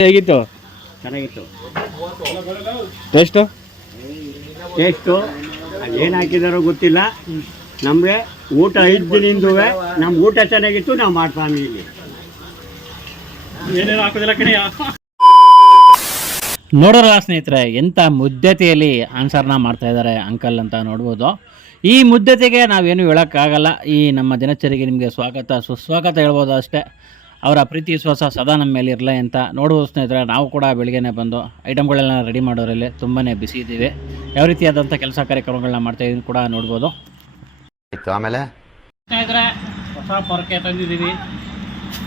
ಹೇಗಿತ್ತು? ಚೆನ್ನಾಗಿತ್ತು. Taste? Taste ಏನು ಹಾಕಿದಾರೋ ಗೊತ್ತಿಲ್ಲ. ನಮಗೆ ಊಟ ಐದು ದಿನದಿಂದೂ ನಮ್ಮ ಊಟ ಚೆನ್ನಾಗಿತ್ತು ನಾವು ಮಾಡ್ತಾನೆ ಇಲ್ಲಿ ಏನೇನು ಹಾಕೋದಿಲ್ಲ ಕಣೆಯ ನೋಡೋರ ಸ್ನೇಹಿತರೆ ಎಂಥ ಮುದ್ದತೆಯಲ್ಲಿ ಆನ್ಸರ್ನ ಮಾಡ್ತಾ ಇದ್ದಾರೆ ಅಂಕಲ್ ಅಂತ ನೋಡ್ಬೋದು. ಈ ಮುದ್ದತೆಗೆ ನಾವೇನು ಹೇಳೋಕ್ಕಾಗಲ್ಲ. ಈ ನಮ್ಮ ದಿನಚರಿಗೆ ನಿಮಗೆ ಸ್ವಾಗತ. ಸುಸ್ವಾಗತ ಹೇಳ್ಬೋದು ಅಷ್ಟೇ. ಅವರ ಪ್ರೀತಿ ವಿಶ್ವಾಸ ಸದಾ ನಮ್ಮ ಮೇಲೆ ಇರಲಿ ಅಂತ ನೋಡುವ ಸ್ನೇಹಿತರೆ ನಾವು ಕೂಡ ಬೆಳಿಗ್ಗೆನೇ ಬಂದು ಐಟಮ್ಗಳೆಲ್ಲ ರೆಡಿ ಮಾಡೋರಲ್ಲಿ ತುಂಬಾ ಬಿಸಿ ಇದ್ದೀವಿ. ಯಾವ ರೀತಿಯಾದಂಥ ಕೆಲಸ ಕಾರ್ಯಕ್ರಮಗಳನ್ನ ಮಾಡ್ತಾ ಇದೀನಿ ಕೂಡ ನೋಡ್ಬೋದು. ಆಯಿತು ಆಮೇಲೆ? ಸ್ನೇಹಿತರೆ ಹೊಸ ಪೊರಕೆ ತಂದಿದ್ದೀವಿ.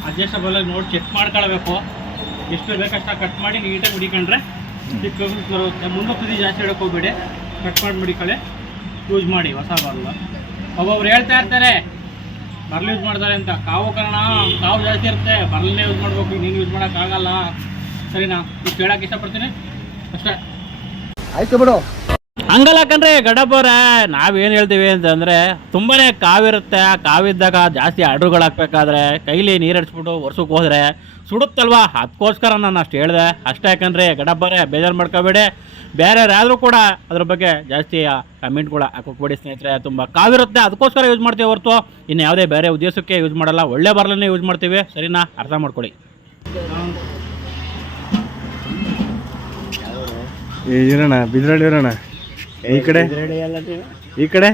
ಅಡ್ಜಸ್ಟಬಲ್ ನೋಡಿ ಚೆಕ್ ಮಾಡ್ಕೊಳ್ಬೇಕು. ಎಷ್ಟು ಬೇಕಷ್ಟು ಕಟ್ ಮಾಡಿ ನೀಟಾಗಿ ಹುಡಿಕೊಂಡ್ರೆ ಚಿಕ್ಕ ಬರುತ್ತೆ. ಮುಂದೆ ತುದಿ ಜಾಸ್ತಿ ಹೇಳಕ್ಕೆ ಹೋಗ್ಬೇಡಿ. ಕಟ್ ಮಾಡಿ ಮುಡಿಕೊಳ್ಳಿ. ಯೂಸ್ ಮಾಡಿ ಹೊಸ ಬರಲ್ಲ ಒಬ್ಬೊಬ್ರು ಹೇಳ್ತಾ ಇರ್ತಾರೆ ಬರ್ಲ್ ಯೂಸ್ ಮಾಡ್ತಾರೆ ಅಂತ. ಕಾವು ಕಾರಣ, ಕಾವು ಜಾಸ್ತಿ ಇರುತ್ತೆ. ಬರ್ಲನ್ನೇ ಯೂಸ್ ಮಾಡಬೇಕು ನೀನು ಯೂಸ್ ಮಾಡೋಕ್ಕಾಗಲ್ಲ ಸರಿನಾ? ಇಷ್ಟು ಇಷ್ಟಪಡ್ತೀನಿ. ಅಷ್ಟೇ. ಹಂಗಲ್ಲ ಕಣ್ರಿ ಗಡಪವ್ರೆ ನಾವೇನು ಹೇಳ್ತೀವಿ ಅಂತಂದರೆ ತುಂಬಾ ಕಾವಿರುತ್ತೆ. ಆ ಕಾವಿದ್ದಾಗ ಜಾಸ್ತಿ ಆರ್ಡ್ರುಗಳು ಹಾಕ್ಬೇಕಾದ್ರೆ ಕೈಲಿ ನೀರು ಹಡ್ಸ್ಬಿಟ್ಟು ವರ್ಷಕ್ಕೆ ಹೋದ್ರೆ ಸುಡುತ್ತಲ್ವಾ? ಅದಕ್ಕೋಸ್ಕರ ನಾನು ಅಷ್ಟು ಹೇಳಿದೆ. ಅಷ್ಟೇ ಯಾಕಂದ್ರೆ ಗಡಪರೆ ಬೇಜಾರು ಮಾಡ್ಕೋಬೇಡಿ. ಬೇರೆ ಯಾರಾದರೂ ಕೂಡ ಅದ್ರ ಬಗ್ಗೆ ಜಾಸ್ತಿ ಕಮೆಂಟ್ ಕೂಡ ಹಾಕೋಕ್ಬೇಡಿ ಸ್ನೇಹಿತರೆ. ತುಂಬ ಕಾವಿರುತ್ತೆ. ಅದಕ್ಕೋಸ್ಕರ ಯೂಸ್ ಮಾಡ್ತೀವಿ ಹೊರತು. ಇನ್ನು ಯಾವುದೇ ಬೇರೆ ಉದ್ದೇಶಕ್ಕೆ ಯೂಸ್ ಮಾಡಲ್ಲ. ಒಳ್ಳೆ ಬರಲನ್ನೇ ಯೂಸ್ ಮಾಡ್ತೀವಿ. ಸರಿನಾ? ಅರ್ಥ ಮಾಡ್ಕೊಳ್ಳಿ. ಇರೋಣ, ಬಿದ್ರಳ್ಳಿ ಇರೋಣ. ಈ ಕಡೆ? ಈ ಕಡೆ?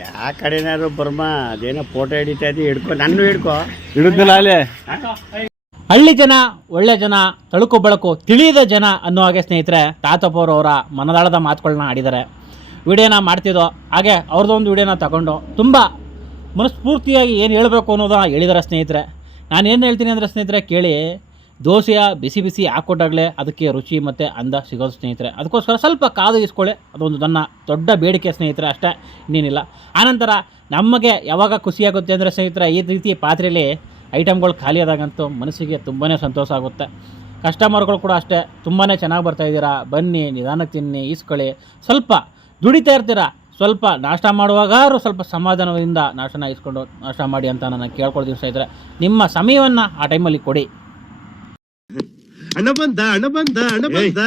ಯಾ ಕಡೆನಾದ್ರು ಬರ್ಮ ಅದೇನೋ ಫೋಟೋ ಹಿಡಿತಾ ಇದ್ದೀವಿ ಹಿಡ್ಕೊ ನನ್ನ ಹಿಡ್ಕೊ. ಹಿಡಿದಿಲ್ಲ ಅಲ್ಲೇ. ಹಳ್ಳಿ ಜನ ಒಳ್ಳೆ ಜನ ತಳುಕು ಬಳಕು ತಿಳಿಯದ ಜನ ಅನ್ನೋ ಹಾಗೆ ಸ್ನೇಹಿತರೆ ತಾತಪ್ಪವರು ಅವರ ಮನದಾಳದ ಮಾತುಗಳನ್ನ ಆಡಿದ್ದಾರೆ. ವಿಡಿಯೋನ ಮಾಡ್ತಿದ್ದೋ ಹಾಗೆ ಅವ್ರದ್ದೊಂದು ವಿಡಿಯೋನ ತಗೊಂಡು ತುಂಬ ಮನಸ್ಫೂರ್ತಿಯಾಗಿ ಏನು ಹೇಳಬೇಕು ಅನ್ನೋದನ್ನ ಹೇಳಿದ್ದಾರೆ ಸ್ನೇಹಿತರೆ. ನಾನು ಏನು ಹೇಳ್ತೀನಿ ಅಂದರೆ ಸ್ನೇಹಿತರೆ ಕೇಳಿ. ದೋಸೆಯ ಬಿಸಿ ಬಿಸಿ ಹಾಕ್ಕೊಟ್ಟಾಗಲೇ ಅದಕ್ಕೆ ರುಚಿ ಮತ್ತು ಅಂದ ಸಿಗೋದು ಸ್ನೇಹಿತರೆ. ಅದಕ್ಕೋಸ್ಕರ ಸ್ವಲ್ಪ ಕಾದು ಇಸ್ಕೊಳ್ಳಿ ಅದೊಂದು ನನ್ನ ದೊಡ್ಡ ಬೇಡಿಕೆ ಸ್ನೇಹಿತರೆ ಅಷ್ಟೇ, ಇನ್ನೇನಿಲ್ಲ. ಆನಂತರ ನಮಗೆ ಯಾವಾಗ ಖುಷಿಯಾಗುತ್ತೆ ಅಂದರೆ ಸ್ನೇಹಿತರೆ, ಈ ರೀತಿ ಪಾತ್ರೆಯಲ್ಲಿ ಐಟಮ್ಗಳು ಖಾಲಿ ಆದಾಗಂತೂ ಮನಸ್ಸಿಗೆ ತುಂಬಾ ಸಂತೋಷ ಆಗುತ್ತೆ. ಕಸ್ಟಮರ್ಗಳು ಕೂಡ ಅಷ್ಟೇ ತುಂಬಾ ಚೆನ್ನಾಗಿ ಬರ್ತಾ ಇದ್ದೀರಾ? ಬನ್ನಿ, ನಿಧಾನಕ್ಕೆ ತಿನ್ನಿ, ಈಸ್ಕೊಳ್ಳಿ. ಸ್ವಲ್ಪ ದುಡಿತಾ ಇರ್ತೀರಾ? ಸ್ವಲ್ಪ ನಾಷ್ಟ ಮಾಡುವಾಗಾದ್ರೂ ಸ್ವಲ್ಪ ಸಮಾಧಾನದಿಂದ ನಾಷ್ಟನ ಇಸ್ಕೊಂಡು ನಾಷ್ಟ ಮಾಡಿ ಅಂತ ನಾನು ಕೇಳ್ಕೊಳ್ತೀನಿ ಸ್ನೇಹಿತರೆ. ನಿಮ್ಮ ಸಮಯವನ್ನು ಆ ಟೈಮಲ್ಲಿ ಕೊಡಿ. ಅಣ್ಣ ಬಂದ ಅಣ್ಣ ಬಂದ ಅಣ್ಣ ಬಂದ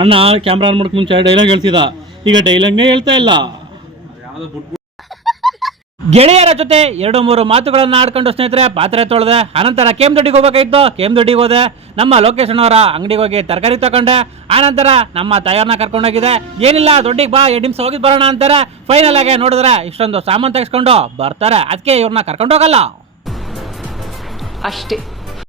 ಅಣ್ಣ ಕ್ಯಾಮ್ರಾ ಆನ್ ಮಾಡಕ್ ಮುಂಚೆ ಡೈಲಾಗ್ ಹೇಳ್ತಿದ್ದ. ಈಗ ಡೈಲಾಗ್ನೇ ಹೇಳ್ತಾ ಇಲ್ಲ. ಗೆಳೆಯರ ಜೊತೆ ಎರಡು ಮೂರು ಮಾತುಗಳನ್ನು ಆಡ್ಕೊಂಡು ಸ್ನೇಹಿತರೆ ಪಾತ್ರೆ ತೊಳೆದೆ ಆನಂತರ ಕೇಮ್ ದೊಡ್ಡಿಗೆ ಹೋಗ್ಬೇಕಾಗಿತ್ತು. ಕೇಮ್ ದೊಡ್ಡಿಗೆ ಹೋದೆ ನಮ್ಮ ಲೊಕೇಶನ್ ಅವರ ಅಂಗಡಿಗೆ ಹೋಗಿ ತರಕಾರಿ ತಗೊಂಡೆ. ಆನಂತರ ನಮ್ಮ ತಾಯಿಯವ್ರನ್ನ ಕರ್ಕೊಂಡೋಗಿದೆ ಏನಿಲ್ಲ ದೊಡ್ಡಿಗೆ ಬಾ ಎಡ್ ನಿಮಿಷ ಹೋಗಿ ಬರೋಣ ಅಂತಾರೆ. ಫೈನಲ್ ಆಗಿ ನೋಡಿದ್ರೆ ಇಷ್ಟೊಂದು ಸಾಮಾನು ತೆಗೆಸ್ಕೊಂಡು ಬರ್ತಾರೆ. ಅದಕ್ಕೆ ಇವ್ರನ್ನ ಕರ್ಕೊಂಡು ಹೋಗಲ್ಲ. ಅಷ್ಟೇ.